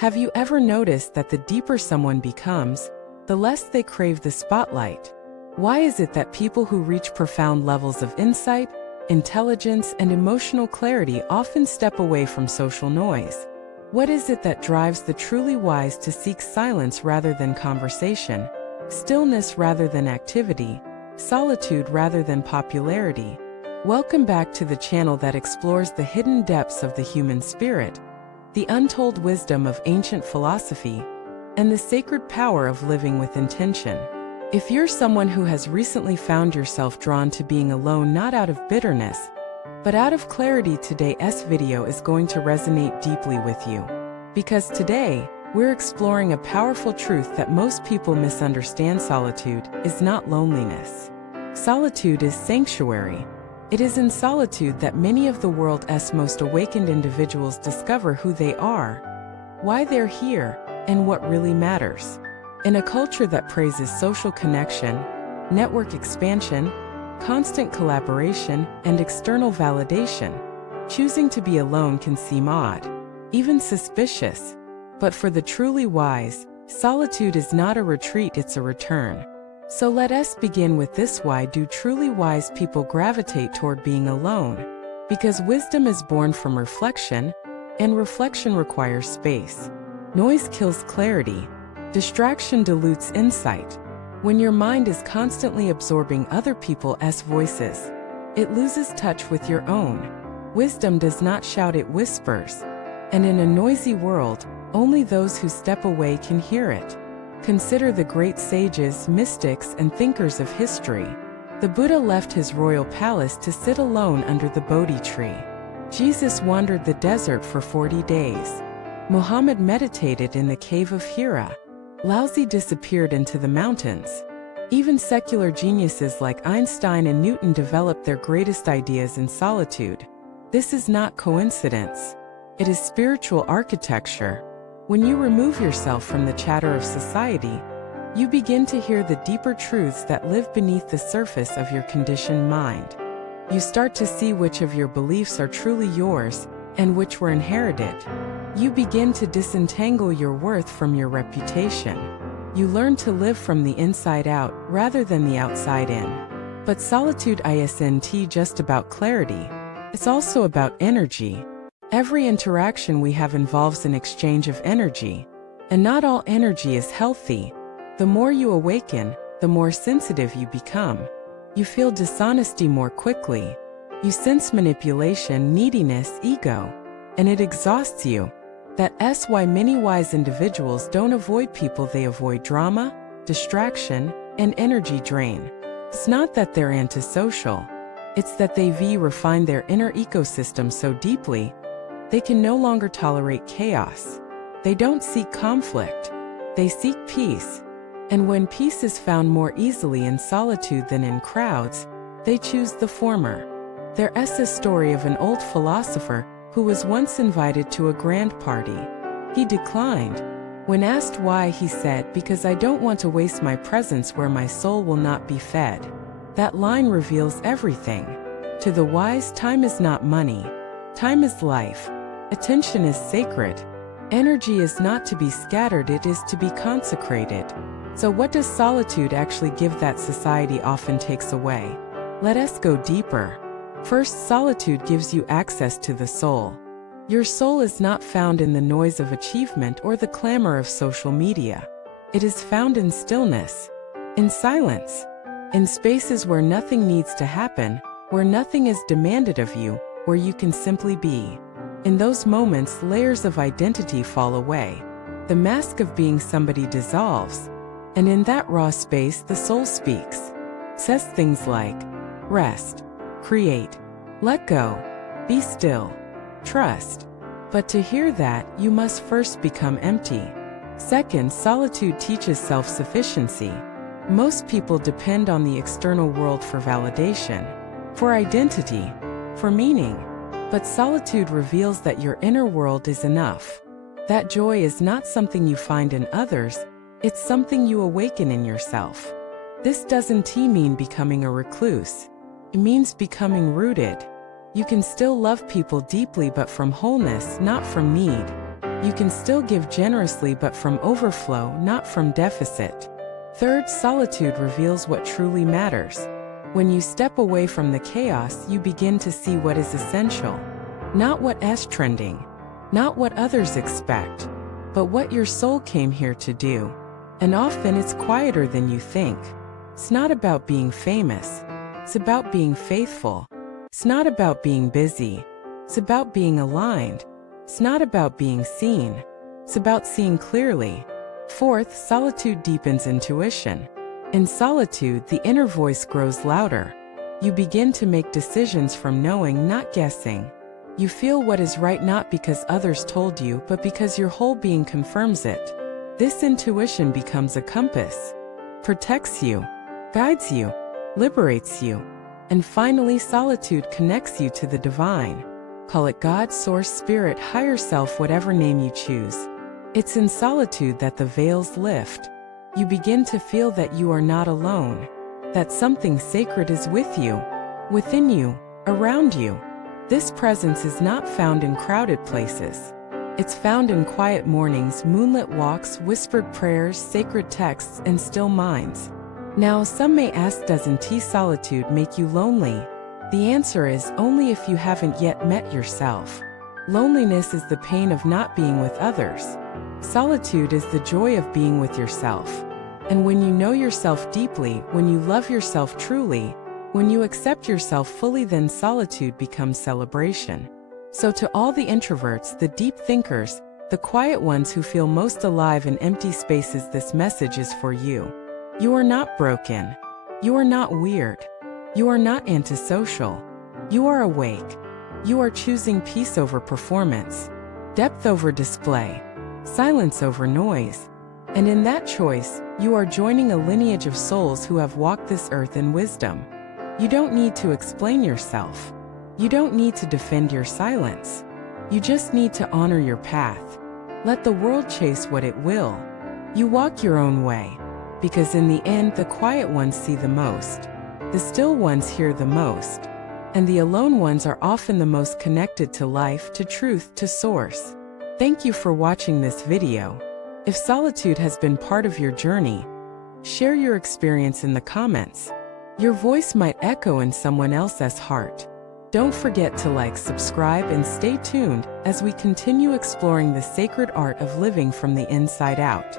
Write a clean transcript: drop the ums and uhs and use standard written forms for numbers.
Have you ever noticed that the deeper someone becomes, the less they crave the spotlight? Why is it that people who reach profound levels of insight, intelligence, and emotional clarity often step away from social noise? What is it that drives the truly wise to seek silence rather than conversation, stillness rather than activity, solitude rather than popularity? Welcome back to the channel that explores the hidden depths of the human spirit, the untold wisdom of ancient philosophy, and the sacred power of living with intention. If you're someone who has recently found yourself drawn to being alone not out of bitterness, but out of clarity, today's video is going to resonate deeply with you. Because today, we're exploring a powerful truth that most people misunderstand. Solitude is not loneliness. Solitude is sanctuary. It is in solitude that many of the world's most awakened individuals discover who they are, why they're here, and what really matters. In a culture that praises social connection, network expansion, constant collaboration, and external validation, choosing to be alone can seem odd, even suspicious. But for the truly wise, solitude is not a retreat, it's a return. So let us begin with this: why do truly wise people gravitate toward being alone? Because wisdom is born from reflection, and reflection requires space. Noise kills clarity. Distraction dilutes insight. When your mind is constantly absorbing other people's voices, it loses touch with your own. Wisdom does not shout, it whispers. And in a noisy world, only those who step away can hear it. Consider the great sages, mystics, and thinkers of history. The Buddha left his royal palace to sit alone under the Bodhi tree. Jesus wandered the desert for 40 days. Muhammad meditated in the cave of Hira. Laozi disappeared into the mountains. Even secular geniuses like Einstein and Newton developed their greatest ideas in solitude. This is not coincidence. It is spiritual architecture. When you remove yourself from the chatter of society, you begin to hear the deeper truths that live beneath the surface of your conditioned mind. You start to see which of your beliefs are truly yours, and which were inherited. You begin to disentangle your worth from your reputation. You learn to live from the inside out, rather than the outside in. But solitude isn't just about clarity. It's also about energy. Every interaction we have involves an exchange of energy. And not all energy is healthy. The more you awaken, the more sensitive you become. You feel dishonesty more quickly. You sense manipulation, neediness, ego. And it exhausts you. That's why many wise individuals don't avoid people, they avoid drama, distraction, and energy drain. It's not that they're antisocial. It's that they've refined their inner ecosystem so deeply, they can no longer tolerate chaos. They don't seek conflict. They seek peace. And when peace is found more easily in solitude than in crowds, they choose the former. There's a story of an old philosopher who was once invited to a grand party. He declined. When asked why, he said, "Because I don't want to waste my presence where my soul will not be fed." That line reveals everything. To the wise, time is not money. Time is life. Attention is sacred. Energy is not to be scattered, it is to be consecrated. So what does solitude actually give that society often takes away? Let us go deeper. First, solitude gives you access to the soul. Your soul is not found in the noise of achievement or the clamor of social media. It is found in stillness, in silence, in spaces where nothing needs to happen, where nothing is demanded of you, where you can simply be. In those moments, layers of identity fall away. The mask of being somebody dissolves. And in that raw space, the soul speaks. Says things like, rest, create, let go, be still, trust. But to hear that, you must first become empty. Second, solitude teaches self-sufficiency. Most people depend on the external world for validation, for identity, for meaning. But solitude reveals that your inner world is enough. That joy is not something you find in others, it's something you awaken in yourself. This doesn't mean becoming a recluse. It means becoming rooted. You can still love people deeply, but from wholeness, not from need. You can still give generously but from overflow, not from deficit. Third, solitude reveals what truly matters. When you step away from the chaos, you begin to see what is essential. Not what is trending, not what others expect, but what your soul came here to do. And often it's quieter than you think. It's not about being famous. It's about being faithful. It's not about being busy. It's about being aligned. It's not about being seen. It's about seeing clearly. Fourth, solitude deepens intuition. In solitude, the inner voice grows louder. You begin to make decisions from knowing, not guessing. You feel what is right not because others told you, but because your whole being confirms it. This intuition becomes a compass, protects you, guides you, liberates you. And finally, solitude connects you to the divine. Call it God, Source, Spirit, Higher Self, whatever name you choose. It's in solitude that the veils lift. You begin to feel that you are not alone, that something sacred is with you, within you, around you. This presence is not found in crowded places. It's found in quiet mornings, moonlit walks, whispered prayers, sacred texts, and still minds. Now, some may ask, doesn't solitude make you lonely? The answer is only if you haven't yet met yourself. Loneliness is the pain of not being with others. Solitude is the joy of being with yourself. And when you know yourself deeply, when you love yourself truly, when you accept yourself fully, then solitude becomes celebration. So to all the introverts, the deep thinkers, the quiet ones who feel most alive in empty spaces, this message is for you. You are not broken. You are not weird. You are not antisocial. You are awake. You are choosing peace over performance, depth over display, silence over noise. And in that choice, you are joining a lineage of souls who have walked this earth in wisdom. You don't need to explain yourself. You don't need to defend your silence. You just need to honor your path. Let the world chase what it will. You walk your own way. Because in the end, the quiet ones see the most. The still ones hear the most. And the alone ones are often the most connected to life, to truth, to source. Thank you for watching this video. If solitude has been part of your journey, share your experience in the comments. Your voice might echo in someone else's heart. Don't forget to like, subscribe, and stay tuned as we continue exploring the sacred art of living from the inside out.